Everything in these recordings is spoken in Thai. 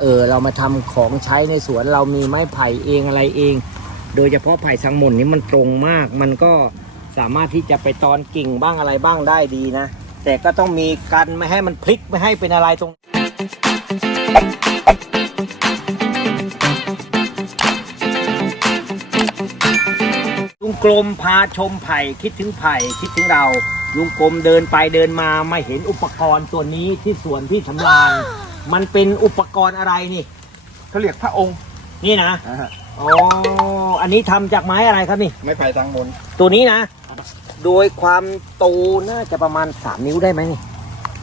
เออเรามาทำของใช้ในสวนเรามีไม้ไผ่เองอะไรเอง โดยเฉพาะไผ่สังมนนี้มันตรงมาก มันก็สามารถที่จะไปตอนกิ่งบ้างอะไรบ้างได้ดีนะ แต่ก็ต้องมีกันไม่ให้มันพลิกไม่ให้เป็นอะไรตรงลุงกลมพาชมไผ่คิดถึงไผ่คิดถึงเรา ลุงกลมเดินไปเดินมาไม่เห็นอุปกรณ์ตัวนี้ที่สวนที่สำราญ มันเป็นอุปกรณ์อะไรนี่ เขาเรียกพระองค์นี่นะอ๋ออันนี้ทำจากไม้อะไรครับนี่ ไม้ไผ่ทางมนตัวนี้นะ โดยความโตน่าจะประมาณ 3 นิ้วได้ไหมนี่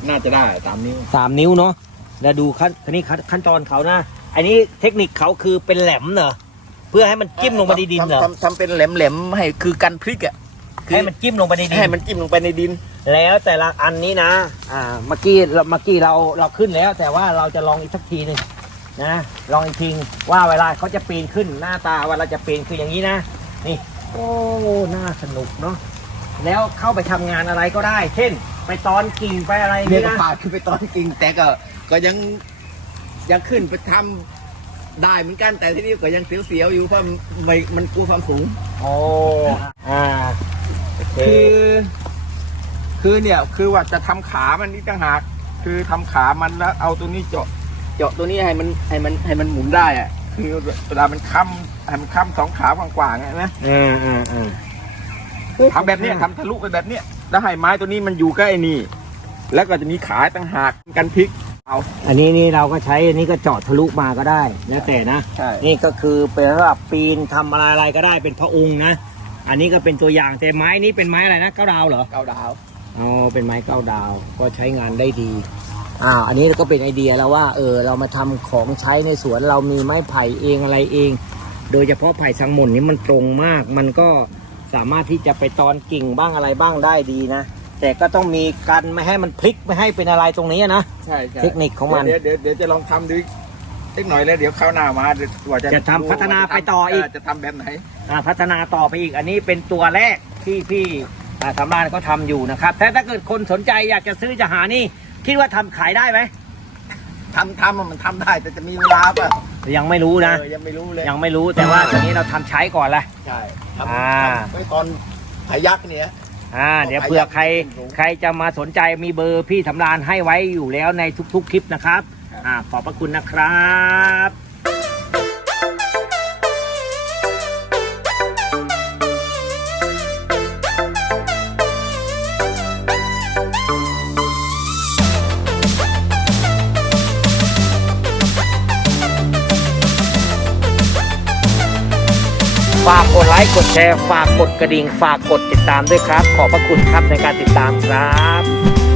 น่าจะได้ตามนี้สามนิ้วเนาะแล้วดูขั้นทีนี้ขั้นขั้นตอนเขานะ อันนี้เทคนิคเขาคือเป็นแหลมเนอะเพื่อให้มันจิ้มลงไปในดินเหรอทำทำเป็นแหลมๆให้คือกันพริกอะคือ ให้มันจิ้มลงไปในดินให้มันจิ้มลงไปในดิน แล้วแต่ละอันนี้นะ อ่าเมื่อกี้เราเมื่อกี้เราเราขึ้นแล้ว แต่ว่าเราจะลองอีกสักทีหนึ่งนะลองอีกทีว่าเวลาเขาจะปีนขึ้นหน้าตาเวลาจะปีนคืออย่างนี้นะนี่ โอ้น่าสนุกเนาะแล้วเข้าไปทำงานอะไรก็ได้ เช่น ไปตอนกิ่งไปอะไรอย่างเนี่ยนี้ก็นะพาขึ้นไปตอนกิ่งแต่ก็ก็ยังยังขึ้นไปทำได้เหมือนกันแต่ที่นี่ก็ยังเสียวๆอยู่เพราะมันมันกลัวความสูง โอ้ อ่าโอเคคือ คือเนี่ยคือว่าจะทำขามันนี่ต่างหากคือทำขามันแล้วเอาตัวนี้เจาะ เจาะตัวนี้ให้มันให้มันให้มันหมุนได้อะคือเวลามันค้ำให้มันค้ำสองขากว้างๆไงนะอืมอืมอืมทำแบบเนี้ยทำทะลุไปแบบเนี้ยแล้วให้ไม้ตัวนี้มันอยู่ใกล้นี่ แล้วก็จะมีขาต่างหากกันพลิกเอาอันนี้นี่เราก็ใช้อันนี้ก็เจาะทะลุมาก็ได้แล้วแต่นะใช่นี่ก็คือเป็นสำหรับปีนทำอะไรอะไรก็ได้เป็นพระองค์นะ อันนี้ก็เป็นตัวอย่างแต่ไม้นี้เป็นไม้อะไรนะเก้าดาวเหรอเก้าดาวอ๋อเป็นไม้เก้าดาว ก็ใช้งานได้ดีอ่าอันนี้ก็เป็นไอเดียแล้วว่าเออเรามาทำของใช้ในสวนเรามีไม้ไผ่เองอะไรเอง โดยเฉพาะไผ่สังหม่นนี้มันตรงมาก มันก็สามารถที่จะไปตอนกิ่งบ้างอะไรบ้างได้ดีนะ แต่ก็ต้องมีกันไม่ให้มันพลิกไม่ให้เป็นอะไรตรงนี้นะใช่ใช่เทคนิคของมันเดี๋ยวเดี๋ยวเดี๋ยวจะลองทำดู สักหน่อยแล้วเดี๋ยวคราวหน้ามาเดี๋ยวว่าจะจะทำพัฒนาไปต่ออีกเจะทำแบบไหนอ่าพัฒนาต่อไปอีก อันนี้เป็นตัวแรกที่พี่อ่าสำรานก็ทำอยู่นะครับแต่ถ้าเกิดคนสนใจอยากจะซื้อจะหานี่ คิดว่าทำขายได้ไหมทำทำมันทำได้แต่จะมีเวลาป่ะยังไม่รู้นะเออยังไม่รู้เลยยังไม่รู้แต่ว่าตอนนี้เราทำใช้ก่อนละใช่ทำอ่าทำไว้ตอนพายักเนี่ยอ่าเดี๋ยวเผื่อใครใครจะมาสนใจมีเบอร์พี่สำรานให้ไว้อยู่แล้วในทุก ๆ คลิปนะครับ อ่าขอบพระคุณนะครับฝากกดไลค์กดแชร์ ฝากกดกระดิ่ง ฝากกดติดตามด้วยครับ ขอบพระคุณครับในการติดตามครับ